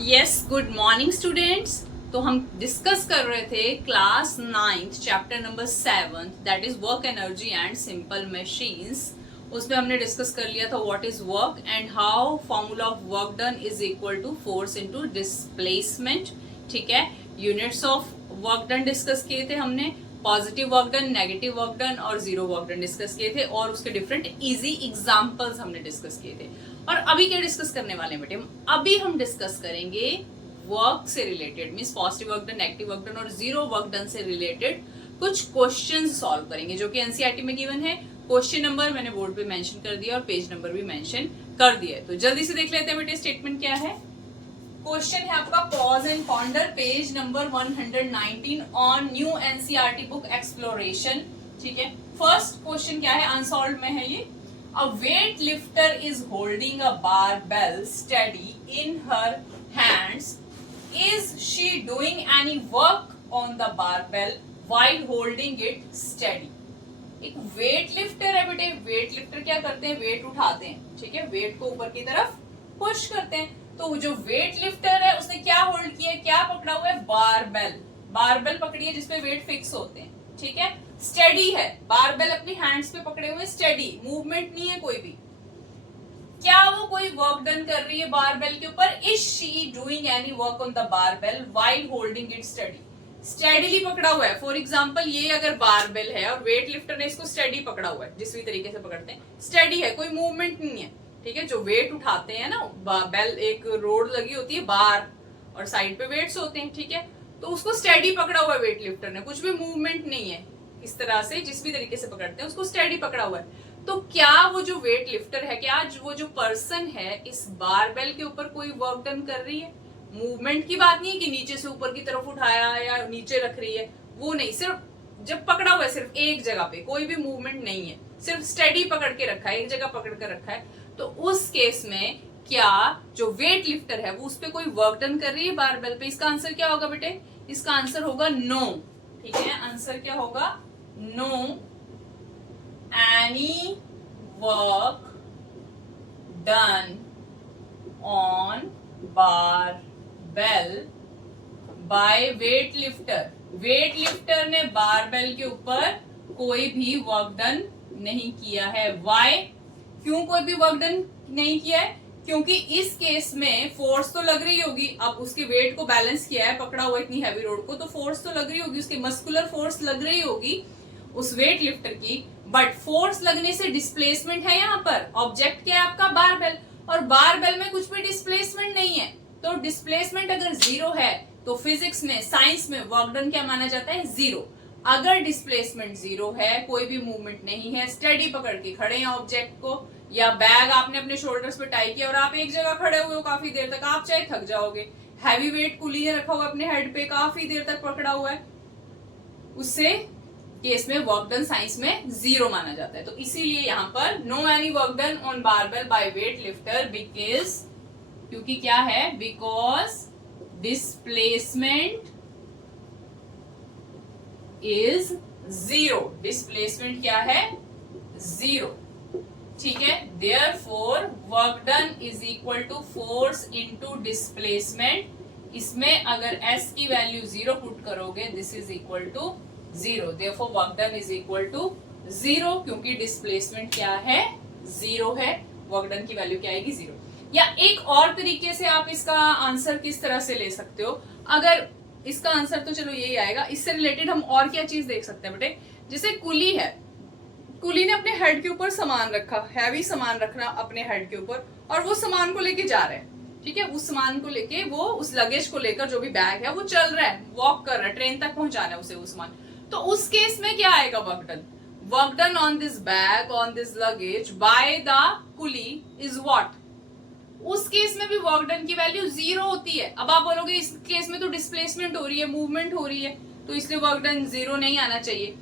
Yes, good morning students. तो हम discuss कर रहे थे class 9th chapter number 7 that is work energy and simple machines. उसमें हमने डिस्कस कर लिया था what is work and how formula of work done is equal to force into displacement. ठीक है, units of work done discuss किए थे हमने, positive work done, negative work done और जीरो वर्क डन डिस्कस किए थे और उसके डिफरेंट इजी एग्जांपल्स हमने डिस्कस किए थे। और अभी क्या डिस्कस करने वाले हैं बेटे? अभी हम डिस्कस करेंगे वर्क से related, means positive work done, negative work done और जीरो वर्क डन से रिलेटेड कुछ क्वेश्चंस सॉल्व करेंगे जो कि एनसीईआरटी में गिवन है। क्वेश्चन नंबर मैंने बोर्ड पे मेंशन कर दिया और पेज नंबर भी मेंशन कर दिया है। तो जल्दी से देख लेते हैं बेटे स्टेटमेंट क्या है। क्वेश्चन है आपका pause and ponder, page number 119 on new NCERT book exploration. ठीक है, फर्स्ट क्वेश्चन क्या है, अनसॉल्व्ड में है ये। A weightlifter is holding a barbell steady in her hands. Is she doing any work on the barbell while holding it steady? एक weight lifter है बेटे। वेट लिफ्टर क्या करते हैं? वेट उठाते हैं। ठीक है, वेट को ऊपर की तरफ पुश करते हैं। तो जो वेट लिफ्टर है उसने क्या होल्ड किया है, क्या पकड़ा हुआ है? बारबेल। बारबेल पकड़ी है जिसपे वेट फिक्स होते हैं। ठीक है, स्टडी है, बारबेल अपनी हैंड्स पे पकड़े हुए, स्टडी, मूवमेंट नहीं है कोई भी। क्या वो कोई वर्क डन कर रही है बारबेल के ऊपर? Is she doing any work on the barbell while holding it study? Steadily पकड़ा हुआ है। फॉर एग्जाम्पल ये अगर बारबेल है और वेट लिफ्टर ने इसको स्टडी पकड़ा हुआ है, जिस भी तरीके से पकड़ते हैं, स्टडी है, कोई मूवमेंट नहीं है। ठीक है, जो वेट उठाते हैं ना, बेल एक रोड लगी होती है बार और साइड पे वेट्स होते हैं। ठीक है, तो उसको स्टडी पकड़ा हुआ है वेट लिफ्टर ने, कुछ भी मूवमेंट नहीं है। इस तरह से जिस भी तरीके से पकड़ते हैं उसको स्टडी पकड़ा हुआ है। तो क्या वो जो वेट लिफ्टर है, क्या वो जो पर्सन है इस बारबेल के ऊपर कोई वर्क डन कर रही है? मूवमेंट की बात नहीं है कि नीचे से ऊपर की तरफ उठाया या नीचे रख रही है, वो नहीं। सिर्फ जब पकड़ा हुआ है सिर्फ एक जगह पे, कोई भी मूवमेंट नहीं है, सिर्फ स्टडी पकड़ के रखा है, एक जगह पकड़ कर रखा है, तो उस केस में क्या जो वेट लिफ्टर है वो उस पर कोई वर्क डन कर रही है बारबेल पे? इसका आंसर क्या होगा बेटे? इसका आंसर होगा नो। ठीक है, आंसर क्या होगा? No any work done on barbell by weight lifter. Weight lifter ने बारबेल के ऊपर कोई भी वर्क डन नहीं किया है। वाई? क्यों कोई भी वर्क डन नहीं किया है? क्योंकि इस केस में फोर्स तो लग रही होगी। अब उसके वेट को बैलेंस किया है, पकड़ा हुआ इतनी हैवी रोड को, तो फोर्स तो लग रही होगी, उसकी मस्कुलर फोर्स लग रही होगी उस वेट लिफ्टर की। बट फोर्स लगने से डिस्प्लेसमेंट है यहाँ पर। ऑब्जेक्ट क्या है आपका? बारबेल, और बारबेल में कुछ भी डिस्प्लेसमेंट नहीं है। तो डिस्प्लेसमेंट अगर जीरो है तो फिजिक्स में, साइंस में वर्क डन क्या माना जाता है? जीरो। अगर डिस्प्लेसमेंट जीरो है, कोई भी मूवमेंट नहीं है, स्टडी पकड़ के खड़े हैं ऑब्जेक्ट को, या बैग आपने अपने शोल्डर्स पे टाई किया और आप एक जगह खड़े हुए हो काफी देर तक, आप चाहे थक जाओगे। हैवी वेट कुली रखा हुआ अपने हेड पे, काफी देर तक पकड़ा हुआ है, उससे केस में वर्क डन साइंस में जीरो माना जाता है। तो इसीलिए यहाँ पर no any work done on barbell by weight lifter, because, क्योंकि क्या है? Because displacement is zero. Displacement क्या है? जीरो। ठीक है, therefore work done is equal to force into displacement. इसमें अगर s की वैल्यू जीरो पुट करोगे, this is equal to zero. Therefore work done is equal to zero, क्योंकि displacement क्या है? जीरो है। वर्क डन की वैल्यू क्या आएगी? जीरो। या एक और तरीके से आप इसका आंसर किस तरह से ले सकते हो? अगर इसका आंसर तो चलो यही आएगा, इससे रिलेटेड हम और क्या चीज देख सकते हैं बेटे? जैसे कुली है, कुली ने अपने हेड के ऊपर सामान रखा, हैवी सामान रखना अपने हेड के ऊपर, और वो सामान को लेके जा रहे हैं। ठीक है, उस सामान को लेके, वो उस लगेज को लेकर, जो भी बैग है वो चल रहा है, वॉक कर रहा है, ट्रेन तक पहुंचाना है उसे वो सामान। तो उस केस में क्या आएगा work done? Work done on this bag, on this luggage by the coolie is what? उस केस में भी वर्क डन की वैल्यू जीरो होती है। अब आप बोलोगे इस केस में तो डिस्प्लेसमेंट हो रही है, मूवमेंट हो रही है, तो इसलिए वर्क डन जीरो नहीं आना चाहिए।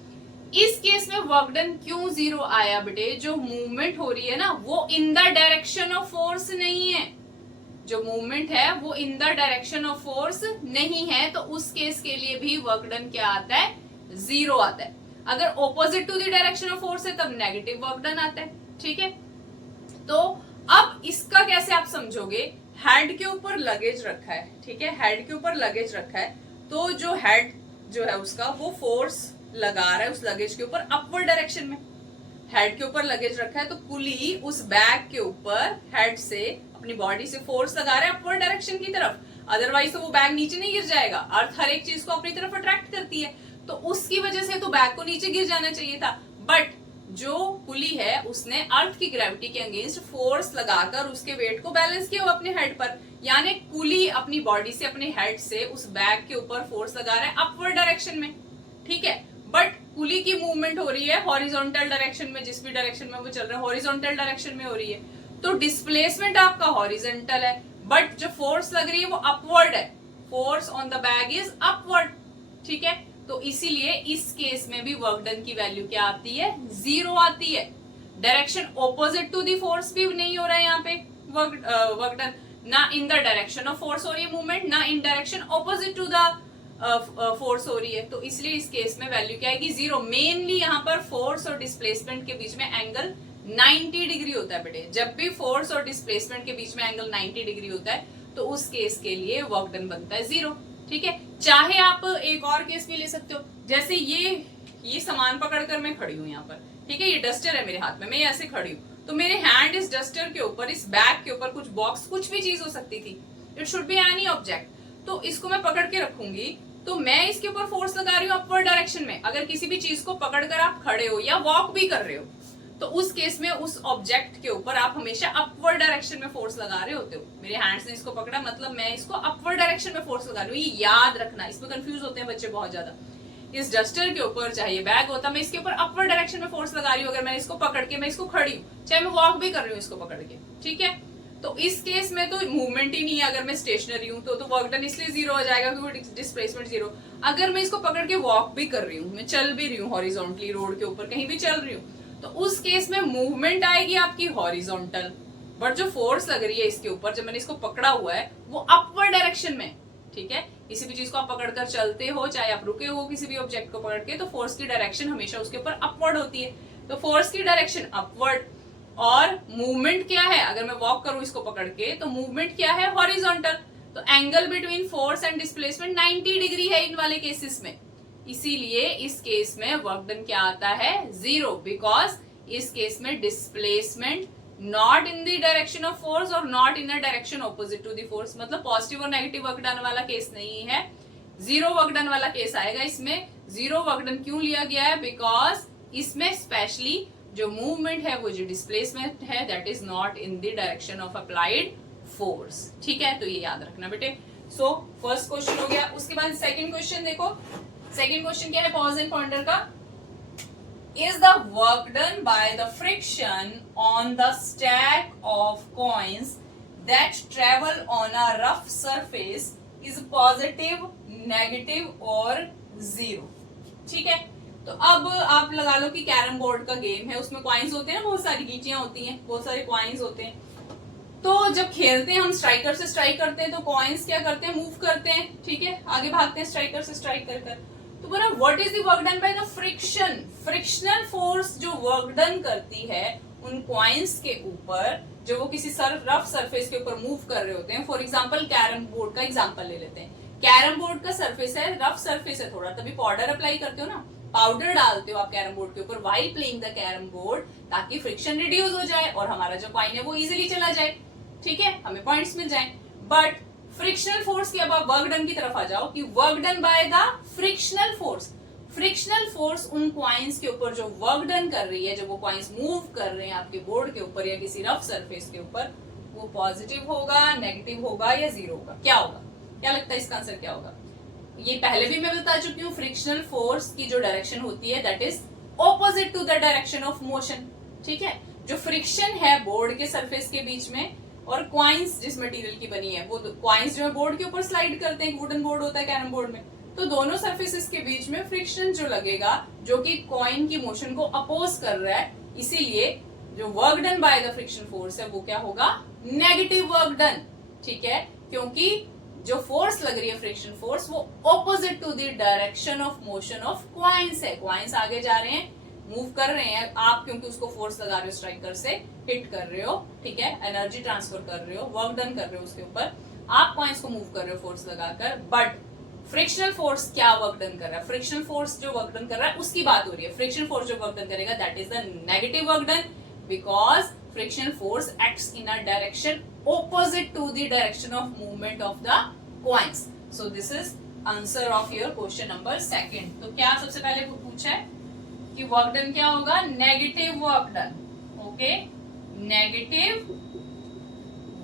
इस केस में वर्क डन क्यों जीरो आया बेटे? जो मूवमेंट हो रही है ना, वो इन द डायरेक्शन ऑफ फोर्स नहीं है। जो मूवमेंट है वो इन द डायरेक्शन ऑफ फोर्स नहीं है, तो उस केस के लिए भी वर्क डन क्या आता है? जीरो आता है। अगर opposite to the direction of force है तब नेगेटिव वर्क डन आता है। ठीक है, तो अब इसका कैसे आप समझोगे हेड के ऊपर लगेज रखा है, ठीक है, हेड के ऊपर लगेज रखा है, तो जो हेड जो है उसका वो फोर्स लगा रहा है उस लगेज के ऊपर अपवर्ड डायरेक्शन में। हेड के ऊपर लगेज रखा है तो पुली उस बैग के ऊपर हेड से अपनी बॉडी से फोर्स लगा रहा है अपवर्ड डायरेक्शन की तरफ, अदरवाइज तो वो बैग नीचे नहीं गिर जाएगा। अर्थ हर एक चीज को अपनी तरफ अट्रैक्ट करती है, तो उसकी वजह से तो बैग को नीचे गिर जाना चाहिए था, बट जो पुली है उसने अर्थ की ग्रेविटी के अगेंस्ट फोर्स लगाकर उसके वेट को बैलेंस किया अपने हेड पर, यानी पुली अपनी बॉडी से अपने हेड से उस बैग के ऊपर फोर्स लगा रहा है अपवर्ड डायरेक्शन में, ठीक है। बट पुली की मूवमेंट हो रही है हॉरिजॉन्टल डायरेक्शन में, जिस भी डायरेक्शन में वो चल रहा है हॉरिजॉन्टल डायरेक्शन में हो रही है, तो डिस्प्लेसमेंट आपका हॉरिजॉन्टल है, बट जो फोर्स लग रही है वो अपवर्ड है, force on the bag is upward, ठीक है। तो इसीलिए इस केस में भी वर्क डन की वैल्यू क्या आती है, 0 आती है। Direction opposite to the force भी नहीं हो रहा है यहाँ पे वर्क डन, ना in the direction of force हो रही है मूवमेंट, ना in direction opposite to the force हो रही है, तो इसलिए इस केस में वैल्यू क्या आएगी, 0। मेनली यहाँ पर फोर्स और डिस्प्लेसमेंट के बीच में एंगल 90 डिग्री होता है बेटे, जब भी फोर्स और डिस्प्लेसमेंट के बीच में एंगल 90 डिग्री होता है तो उस केस के लिए वर्क डन बनता है 0, ठीक है। चाहे आप एक और केस भी ले सकते हो, जैसे ये सामान पकड़कर मैं खड़ी हूँ यहाँ पर, ठीक है, ये डस्टर है मेरे हाथ में, मैं ऐसे खड़ी हूँ, तो मेरे हैंड इस डस्टर के ऊपर, इस बैग के ऊपर कुछ बॉक्स, कुछ भी चीज हो सकती थी, it should be any object, तो इसको मैं पकड़ के रखूंगी, तो मैं इसके ऊपर फोर्स लगा रही हूँ अपवर्ड डायरेक्शन में। अगर किसी भी चीज को पकड़कर आप खड़े हो या वॉक भी कर रहे हो, तो उस केस में उस ऑब्जेक्ट के ऊपर आप हमेशा अपवर्ड डायरेक्शन में फोर्स लगा रहे होते हो। मेरे हैंड्स ने इसको पकड़ा, मतलब मैं इसको अपवर्ड डायरेक्शन में फोर्स लगा रही हूँ, ये याद रखना, इसमें कंफ्यूज होते हैं बच्चे बहुत ज्यादा। इस डस्टर के ऊपर, चाहे ये बैग होता, मैं इसके ऊपर अपवर्ड डायरेक्शन में फोर्स लगा रही हूँ, अगर मैं इसको पकड़ के मैं इसको खड़ी हूँ, चाहे मैं वॉक भी कर रही हूँ इसको पकड़ के, ठीक है। तो इस केस में तो मूवमेंट ही नहीं है, अगर मैं स्टेशनरी हूं तो वर्क डन इसलिए 0 हो जाएगा क्योंकि डिस्प्लेसमेंट 0। अगर मैं इसको पकड़ के वॉक भी कर रही हूँ, मैं चल भी रही हूँ हॉरिजॉन्टली रोड के ऊपर कहीं भी चल रही हूँ, तो उस केस में मूवमेंट आएगी आपकी हॉरिजॉन्टल, बट जो फोर्स लग रही है इसके ऊपर, जब मैंने इसको पकड़ा हुआ है, वो अपवर्ड डायरेक्शन में, ठीक है। किसी भी चीज को आप पकड़कर चलते हो, चाहे आप रुके हो किसी भी ऑब्जेक्ट को पकड़ के, तो फोर्स की डायरेक्शन हमेशा उसके ऊपर अपवर्ड होती है, तो फोर्स की डायरेक्शन अपवर्ड, और मूवमेंट क्या है, अगर मैं वॉक करूं इसको पकड़ के, तो मूवमेंट क्या है, हॉरिजॉन्टल, तो angle between force and displacement 90 degree है इन वाले केसेस में, इसीलिए इस केस में वर्क डन क्या आता है, 0, बिकॉज इस केस में displacement not in the direction of force और not in the direction opposite to the force, मतलब पॉजिटिव और नेगेटिव वर्क डन वाला केस नहीं है, 0 वर्क डन वाला केस आएगा। इसमें 0 वर्क डन क्यों लिया गया है, बिकॉज इसमें स्पेशली जो मूवमेंट है, वो जो डिस्प्लेसमेंट है, that is not in the direction of applied force, ठीक है, तो ये याद रखना बेटे। सो फर्स्ट क्वेश्चन हो गया। उसके बाद सेकंड क्वेश्चन देखो, सेकंड क्वेश्चन क्या है पॉज एंड पॉइंटर का, is the work done by the friction on the stack of coins that travel on a rough surface is positive, negative or 0, ठीक है। तो अब आप लगा लो कि कैरम बोर्ड का गेम है, उसमें कॉइन्स होते हैं ना, बहुत सारी गीटियां होती हैं, बहुत सारे कॉइन्स होते हैं, तो जब खेलते हैं हम स्ट्राइकर से स्ट्राइक करते हैं, तो कॉइन्स क्या करते हैं, मूव करते हैं, ठीक है, आगे भागते हैं स्ट्राइकर से स्ट्राइक कर। तो बोला what is the work done by the friction, frictional force जो वर्क डन करती है उन कॉइन्स के ऊपर, जो वो किसी रफ सरफेस के ऊपर मूव कर रहे होते हैं। फॉर एग्जांपल कैरम बोर्ड का एग्जांपल ले लेते हैं, कैरम बोर्ड का सरफेस है, रफ सरफेस है थोड़ा, तभी पाउडर अप्लाई करते हो ना, पाउडर डालते हो आप कैरम बोर्ड के ऊपर while playing the carrom board, ताकि फ्रिक्शन रिड्यूस हो जाए और हमारा जो कॉइन है वो इजीली चला जाए, ठीक है, हमें पॉइंट्स मिल जाए। बट फ्रिक्शनल फोर्स की अब आप वर्क डन की तरफ आ जाओ कि work done by the frictional force, frictional force उन कॉइन्स के ऊपर जो वर्क डन कर रही है, जब वो कॉइन्स मूव कर रहे हैं आपके बोर्ड के ऊपर या किसी रफ सरफेस के ऊपर, वो पॉजिटिव होगा, नेगेटिव होगा या 0 होगा, क्या होगा, क्या लगता है इसका आंसर क्या होगा। ये पहले भी मैं बता चुकी हूँ, फ्रिक्शनल फोर्स की जो डायरेक्शन होती है that is opposite to the direction of motion, ठीक है। जो फ्रिक्शन है बोर्ड के सरफेस के बीच में और क्वाइंस जिस मटेरियल की बनी है, वो क्वाइंस जो है बोर्ड के ऊपर स्लाइड करते हैं, वुडन बोर्ड होता है कैरम बोर्ड में, तो दोनों सरफेसेस के बीच में फ्रिक्शन जो लगेगा, जो कि कॉइन की मोशन को अपोज कर रहा है, इसीलिए जो work done by the friction force है वो क्या होगा, नेगेटिव वर्क डन, ठीक है, क्योंकि जो फोर्स लग रही है फ्रिक्शन फोर्स वो opposite to the direction of motion of coins है, क्वाइंस आगे जा रहे हैं मूव कर रहे हैं आप, क्योंकि उसको फोर्स लगा रहे हो, स्ट्राइकर से हिट कर रहे हो, ठीक है, एनर्जी ट्रांसफर कर रहे हो, वर्क डन कर रहे हो उसके ऊपर, आप कॉइन्स को मूव कर रहे हो फोर्स लगाकर, बट फ्रिक्शनल फोर्स क्या वर्क डन कर रहा है, फ्रिक्शनल फोर्स जो वर्क डन कर रहा है उसकी बात हो रही है। फ्रिक्शन फोर्स जो वर्क डन करेगा that is the negative work done, because frictional force acts in a direction opposite to the direction of movement of the coins. So this is answer of your question number 2. तो क्या सबसे पहले पूछा है कि work done क्या होगा, negative work done, okay, negative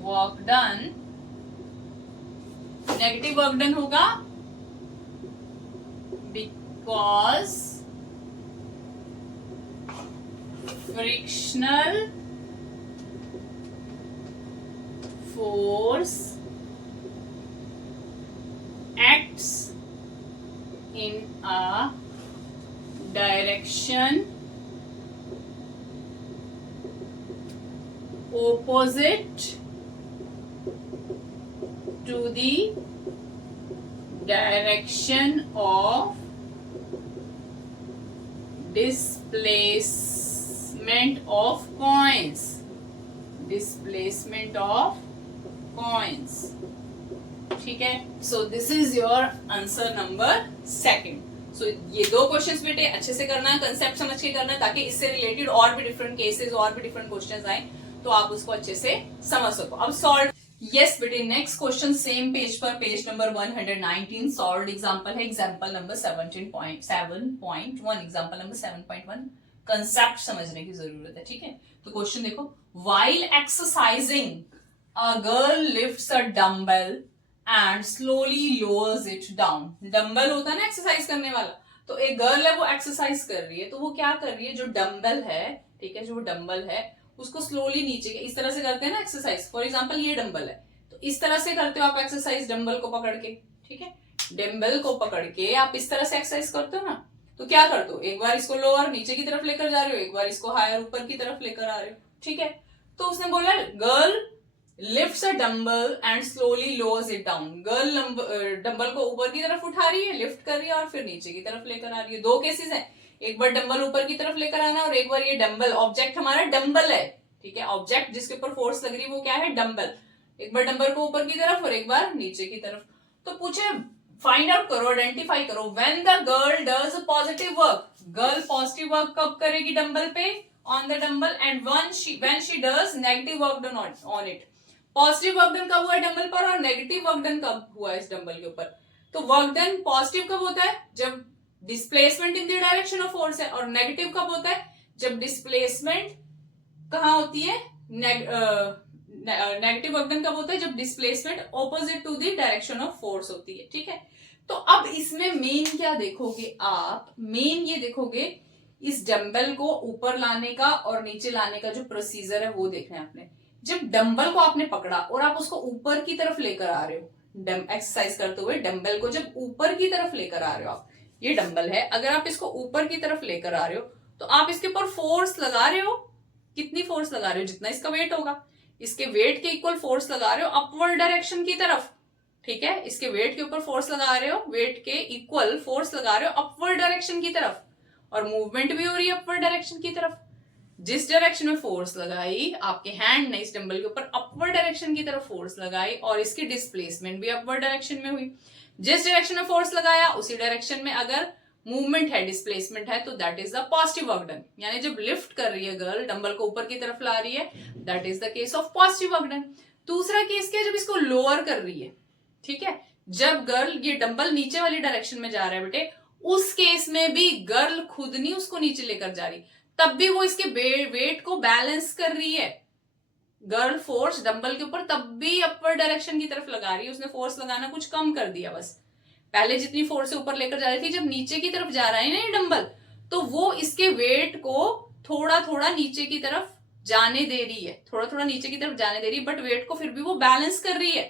work done, negative work done होगा because frictional force acts in a direction opposite to the direction of displacement of coins, displacement of coins, ठीक है। So this is your answer number 2. सो ये 2 questions बेटे अच्छे से करना है, concept समझ के करना है, ताकि इससे रिलेटेड और भी डिफरेंट केसेस और भी डिफरेंट क्वेश्चंस आए तो आप उसको अच्छे से समझ सको। अब सॉल्व, यस बेटे, नेक्स्ट क्वेश्चन सेम पेज पर, पेज नंबर 119, सॉल्व एग्जांपल है, example number 17.1, example number 7.1, concept समझने की जरूरत है, ठीक है। तो क्वेश्चन देखो, while exercising a girl lifts a dumbbell and slowly lowers it down. Dumbbell होता है ना एक्सरसाइज करने वाला, तो एक गर्ल है वो एक्सरसाइज कर रही है, तो वो क्या कर रही है, जो डम्बल है, ठीक है, जो डम्बल है उसको स्लोली नीचे, इस तरह से करते हैं ना एक्सरसाइज, फॉर एग्जांपल ये डम्बल है तो इस तरह से करते हो आप एक्सरसाइज डम्बल को पकड़ के, ठीक है, डम्बल को पकड़ के आप इस तरह से एक्सरसाइज करते हो ना, तो क्या करते हो, एक बार इसको लोअर नीचे की तरफ लेकर जा रहे हो, एक बार इसको हायर ऊपर की तरफ लेकर आ रहे हो, ठीक है। तो उसने बोला girl lifts a dumbbell and slowly lowers it down. Girl dumbbell को ऊपर की तरफ उठा रही है, लिफ्ट कर रही है और फिर नीचे की तरफ लेकर आ रही है। 2 केसेस है, एक बार डंबल ऊपर की तरफ लेकर आना और एक बार ये डंबल, ऑब्जेक्ट हमारा डंबल है, ठीक है, ऑब्जेक्ट जिसके ऊपर फोर्स लग रही है वो क्या है, डंबल, एक बार डंबल को ऊपर की तरफ और एक बार नीचे की तरफ। तो पूछे फाइंड आउट करो, आइडेंटिफाई करो, when the girl does a positive work, girl positive work कब करेगी डंबल पे, on the dumbbell, and when she does negative work done on it. Positive work done कब हुआ है डंबल पर और नेगेटिव वर्क डन कब हुआ है इस डंबल के ऊपर। तो वर्क डन पॉजिटिव कब होता है, जब displacement in the direction of force है, और नेगेटिव कब होता है, जब डिस्प्लेसमेंट कहां होती है, नेगेटिव वर्क डन कब होता है, जब displacement opposite to the direction of force होती है, ठीक है। तो अब इसमें मेन क्या देखोगे आप, मेन ये देखोगे इस डंबल को ऊपर लाने का और नीचे लाने का जो प्रोसीजर है वो देखना है आपने। जब डंबल को आपने पकड़ा और आप उसको ऊपर की तरफ लेकर आ रहे हो, एक्सरसाइज करते हुए डंबल को जब ऊपर की तरफ लेकर आ रहे हो आप, ये डंबल है, अगर आप इसको ऊपर की तरफ लेकर आ रहे हो तो आप इसके ऊपर फोर्स लगा रहे हो, कितनी फोर्स लगा रहे हो, जितना इसका वेट होगा, इसके वेट के इक्वल फोर्स लगा रहे हो अपवर्ड डायरेक्शन की तरफ, ठीक है, इसके वेट के ऊपर फोर्स लगा रहे हो, वेट के इक्वल फोर्स लगा रहे हो अपवर्ड डायरेक्शन की तरफ, और मूवमेंट भी हो रही है अपवर्ड डायरेक्शन की तरफ। जिस डायरेक्शन में फोर्स लगाई आपके हैंड ने इस डंबल के ऊपर, अपवर्ड डायरेक्शन की तरफ फोर्स लगाई और इसकी डिस्प्लेसमेंट भी अपवर्ड डायरेक्शन में हुई। जिस डायरेक्शन में फोर्स लगाया उसी डायरेक्शन में अगर मूवमेंट है, डिस्प्लेसमेंट है, तो that is the positive work done. यानी जब लिफ्ट कर रही है गर्ल, डंबल को ऊपर की तरफ ला रही है, that is the case of positive work done. दूसरा केस क्या है, जब इसको लोअर कर रही है, ठीक है, जब गर्ल ये डंबल नीचे वाली डायरेक्शन में जा रहा है बेटे, उस केस में भी गर्ल खुद नहीं उसको नीचे लेकर जा रही, तब भी वो इसके वेट को बैलेंस कर रही है। गर्ल फोर्स डंबल के ऊपर तब भी अपर डायरेक्शन की तरफ लगा रही है, उसने फोर्स लगाना कुछ कम कर दिया बस, पहले जितनी फोर्स से ऊपर लेकर जा रही थी, जब नीचे की तरफ जा रहा है ना ये डंबल, तो वो इसके वेट को थोड़ा थोड़ा नीचे की तरफ जाने दे रही है, थोड़ा थोड़ा नीचे की तरफ जाने दे रही है, बट वेट को फिर भी वो बैलेंस कर रही है।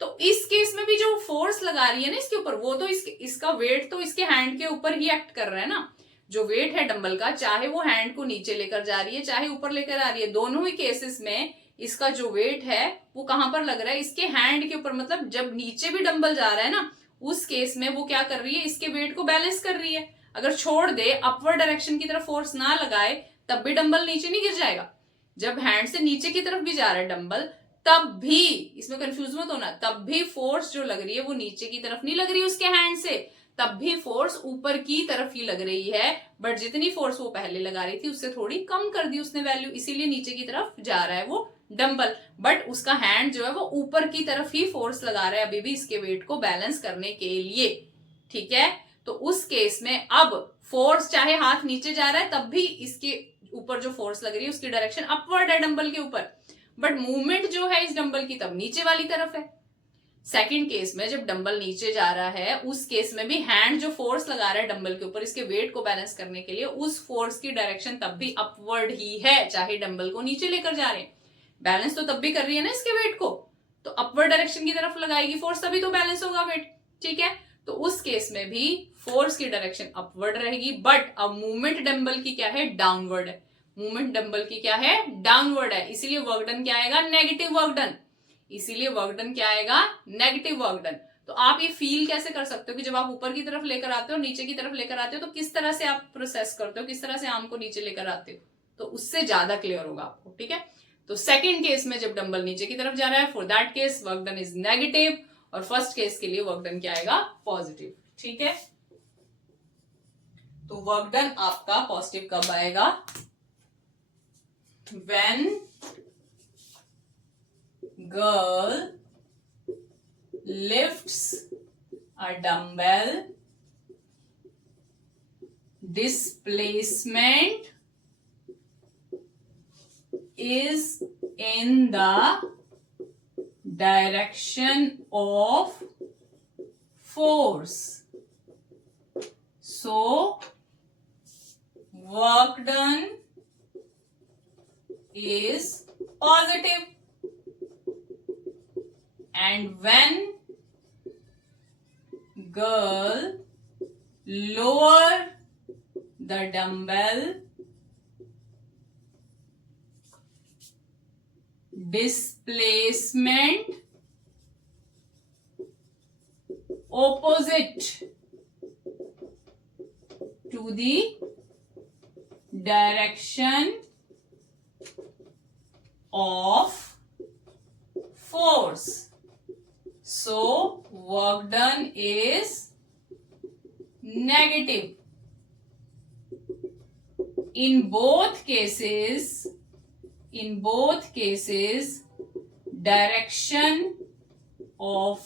तो इस केस में भी जो फोर्स लगा रही है ना इसके ऊपर, वो तो इसका वेट तो इसके हैंड के ऊपर ही एक्ट कर रहा है ना। जो वेट है डंबल का, चाहे वो हैंड को नीचे लेकर जा रही है चाहे ऊपर लेकर आ रही है, दोनों ही केसेस में इसका जो वेट है वो कहां पर लग रहा है, इसके हैंड के ऊपर। मतलब जब नीचे भी डंबल जा रहा है ना, उस केस में वो क्या कर रही है, इसके वेट को बैलेंस कर रही है। अगर छोड़ दे, अपवर्ड डायरेक्शन की तरफ फोर्स ना लगाए, तब भी डंबल नीचे नहीं गिर जाएगा। जब हैंड से नीचे की तरफ भी जा रहा है डंबल, तब भी, इसमें कंफ्यूज मत होना, तब भी फोर्स जो लग रही है वो नीचे की तरफ नहीं लग रही उसके हैंड से, तब भी फोर्स ऊपर की तरफ ही लग रही है। बट जितनी फोर्स वो पहले लगा रही थी उससे थोड़ी कम कर दी उसने वैल्यू, इसीलिए नीचे की तरफ जा रहा है वो डंबल। बट उसका हैंड जो है वो ऊपर की तरफ ही फोर्स लगा रहा है अभी भी इसके वेट को बैलेंस करने के लिए। ठीक है, तो उस केस में अब फोर्स चाहे हाथ नीचे जा रहा है तब भी इसके ऊपर जो फोर्स लग रही है उसकी डायरेक्शन अपवर्ड है डंबल के ऊपर, बट मूवमेंट जो है इस डंबल की तब नीचे वाली तरफ है। सेकंड केस में जब डंबल नीचे जा रहा है, उस केस में भी हैंड जो फोर्स लगा रहा है डंबल के ऊपर इसके वेट को बैलेंस करने के लिए, उस फोर्स की डायरेक्शन तब भी अपवर्ड ही है, चाहे डंबल को नीचे लेकर जा रहे हैं। बैलेंस तो तब भी कर रही है ना इसके वेट को, तो अपवर्ड डायरेक्शन की तरफ लगाएगी फोर्स, तभी तो बैलेंस होगा वेट। ठीक है, तो उस केस में भी फोर्स की डायरेक्शन अपवर्ड रहेगी, बट अब मूवमेंट डंबल की क्या है, डाउनवर्ड है। मूवमेंट डंबल की क्या है, डाउनवर्ड है, इसीलिए वर्क डन क्या आएगा, नेगेटिव वर्क डन। इसीलिए वर्क डन क्या आएगा, नेगेटिव वर्क डन। तो आप ये फील कैसे कर सकते हो कि जब आप ऊपर की तरफ लेकर आते हो, नीचे की तरफ लेकर आते हो, तो किस तरह से आप प्रोसेस करते हो, किस तरह से आर्म को नीचे लेकर आते हो, तो उससे ज्यादा क्लियर होगा आपको। ठीक है, तो सेकंड केस में जब डंबल नीचे की तरफ जा रहा है, for that case work done is negative, और फर्स्ट केस के लिए वर्क डन क्या आएगा, पॉजिटिव। ठीक है, तो वर्क डन आपका पॉजिटिव कब आएगा, when girl lifts a dumbbell, displacement is in the direction of force, so work done is positive. And when girl lower the dumbbell, displacement opposite to the direction of force, so work done is negative. In both cases, direction of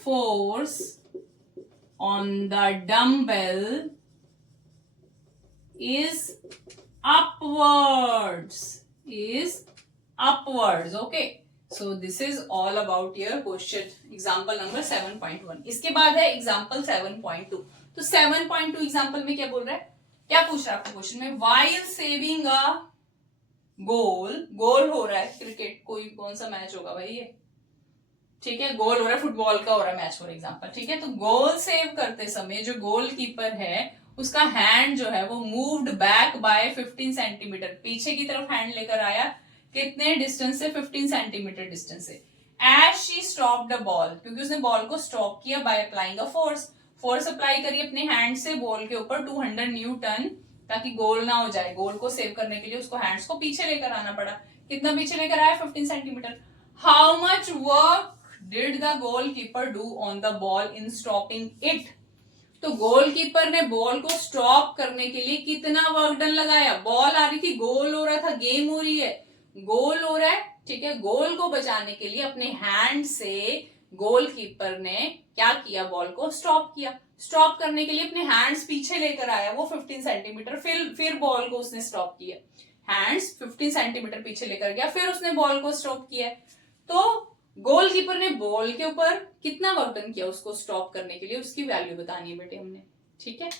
force on the dumbbell is upwards. Okay, so this is all about your question example number 7.1. इसके बाद है example 7.2. तो 7.2 example में क्या बोल रहा है, क्या पूछ रहा है आपको क्वेश्चन में, while saving a गोल हो रहा है, क्रिकेट कोई कौन सा मैच होगा भाई ये, ठीक है, गोल हो रहा है, फुटबॉल का हो रहा है मैच फॉर एग्जांपल। ठीक है, तो गोल सेव करते समय जो गोलकीपर है उसका हैंड जो है वो मूव्ड बैक बाय 15 सेंटीमीटर, पीछे की तरफ हैंड लेकर आया, कितने डिस्टेंस से, 15 सेंटीमीटर डिस्टेंस से। As she stop the ball, क्योंकि उसने बॉल को स्टॉप किया by applying a force apply करी अपने हैंड से बॉल के ऊपर 200 न्यूटन, ताकि गोल ना हो जाए। गोल को सेव करने के लिए उसको हैंड्स को पीछे लेकर आना पड़ा, कितना पीछे लेकर आया, 15 centimetre. How much work did the goalkeeper do on the ball in stopping it, तो गोलकीपर ने बॉल को स्टॉप करने के लिए कितना वर्क डन लगाया। बॉल आ रही थी, गोल हो रहा था, गेम हो रही है, गोल हो रहा है, ठीक है, गोल को बचाने के लिए अपने हैंड से गोलकीपर ने क्या किया, बॉल को स्टॉप किया। स्टॉप करने के लिए अपने हैंड्स पीछे लेकर आया वो 15 सेंटीमीटर, फिर बॉल को उसने स्टॉप किया, हैंड्स 15 सेंटीमीटर पीछे लेकर गया, फिर उसने बॉल को स्टॉप किया। तो गोलकीपर ने बॉल के ऊपर कितना वर्क डन किया उसको स्टॉप करने के लिए, उसकी वैल्यू बतानी है बेटे हमने। ठीक है,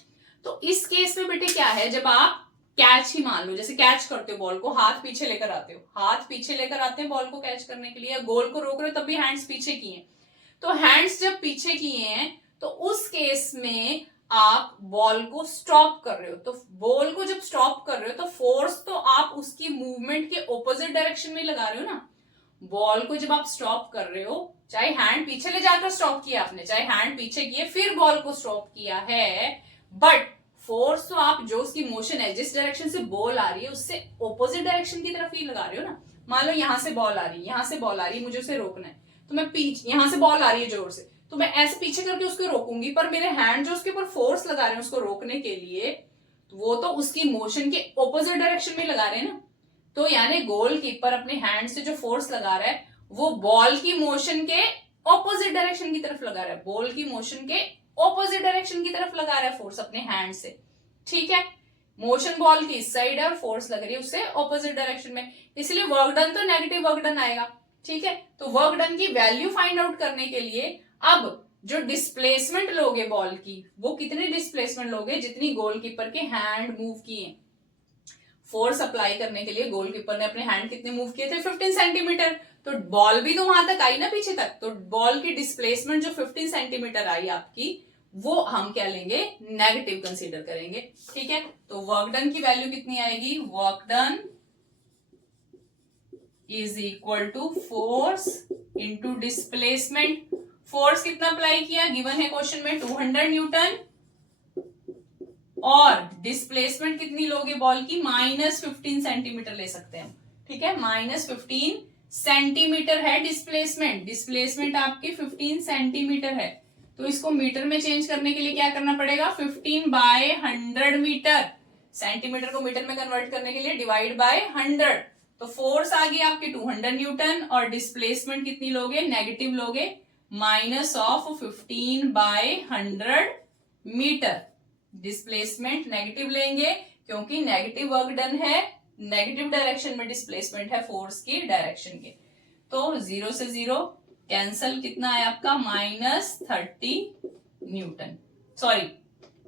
तो इस केस में बेटे क्या है, जब आप कैच ही मान लो, जैसे कैच करते हो बॉल को, हाथ पीछे लेकर आते हो, हाथ पीछे लेकर आते हैं बॉल को कैच करने के लिए, गोल को रोक रहे हो तब भी हैंड्स पीछे किए, तो हैंड्स जब पीछे किए हैं तो उस केस में आप बॉल को स्टॉप कर रहे हो, तो बॉल को जब स्टॉप कर रहे हो तो फोर्स तो आप उसकी मूवमेंट के ऑपोजिट डायरेक्शन में लगा रहे हो ना। बॉल को जब आप स्टॉप कर रहे हो, चाहे हैंड पीछे ले जाकर स्टॉप किया आपने, चाहे हैंड पीछे किए फिर बॉल को स्टॉप किया है, बट फोर्स तो आप जो उसकी मोशन है, जिस डायरेक्शन से बॉल आ रही है उससे ऑपोजिट डायरेक्शन की तरफ ही लगा रहे हो ना। मान लो यहाँ से बॉल आ रही है, यहाँ से बॉल आ रही है, मुझे उसे रोकना है, तो मैं पीछे, यहाँ से बॉल आ रही है जोर से, तो मैं ऐसे पीछे करके उसको रोकूंगी, पर मेरे हैंड जो उसके ऊपर फोर्स लगा रहे हैं उसको रोकने के लिए, वो तो उसकी मोशन के ऑपोजिट डायरेक्शन में लगा रहे हैं ना। तो यानी गोलकीपर अपने हैंड से जो फोर्स लगा रहा है वो बॉल की मोशन के ऑपोजिट डायरेक्शन की तरफ लगा रहा है, बॉल की मोशन के ऑपोजिट डायरेक्शन की तरफ लगा रहा है फोर्स अपने हैंड से। ठीक है, मोशन बॉल की इस साइड है और फोर्स लग रही है उससे ऑपोजिट डायरेक्शन में, इसलिए वर्क डन तो नेगेटिव वर्क डन आएगा। ठीक है, तो वर्क डन की वैल्यू फाइंड आउट करने के लिए अब जो डिस्प्लेसमेंट लोगे बॉल की, वो कितनी डिस्प्लेसमेंट लोगे, जितनी गोलकीपर के हैंड मूव किए। फोर्स अप्लाई करने के लिए गोलकीपर ने अपने हैंड कितने मूव किए थे, 15 सेंटीमीटर, तो बॉल भी तो वहां तक आई ना पीछे तक, तो बॉल की डिस्प्लेसमेंट जो 15 सेंटीमीटर आई आपकी, वो हम क्या लेंगे, नेगेटिव कंसीडर करेंगे। ठीक है, तो वर्क डन की वैल्यू कितनी आएगी, work done is equal to force into displacement. Force कितना अप्लाई किया, गिवन है क्वेश्चन में 200 न्यूटन, और डिस्प्लेसमेंट कितनी लोगे बॉल की, -15 सेंटीमीटर ले सकते हैं हम। ठीक है, -15 सेंटीमीटर है डिस्प्लेसमेंट, डिस्प्लेसमेंट आपकी 15 सेंटीमीटर है, तो इसको मीटर में चेंज करने के लिए क्या करना पड़ेगा, 15/100 मीटर, सेंटीमीटर को मीटर में कन्वर्ट करने के लिए डिवाइड बाय 100, तो फोर्स आ गई आपकी 200 न्यूटन, और डिस्प्लेसमेंट कितनी लोगे, नेगेटिव लोगे, -15/100 मीटर। डिस्प्लेसमेंट नेगेटिव लेंगे क्योंकि नेगेटिव वर्क डन है, नेगेटिव डायरेक्शन में डिस्प्लेसमेंट है फोर्स की डायरेक्शन के, तो 0 से 0 कैंसल, कितना है आपका -30 न्यूटन, सॉरी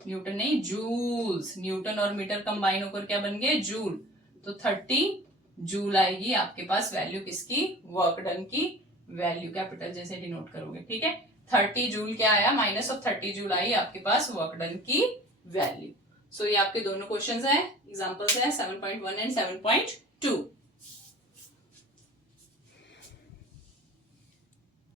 न्यूटन नहीं जूल्स, न्यूटन और मीटर कंबाइन होकर क्या बन गए, जूल, तो 30 जूल आएगी आपके पास वैल्यू किसकी, वर्क डन की वैल्यू, कैपिटल जैसे डिनोट करोगे। ठीक है, 30 जूल क्या आया, -30 जूल आई आपके पास वर्क डन की वैल्यू। सो ये आपके दोनों क्वेश्चंस हैं, एग्जांपल्स हैं 7.1 एंड 7.2।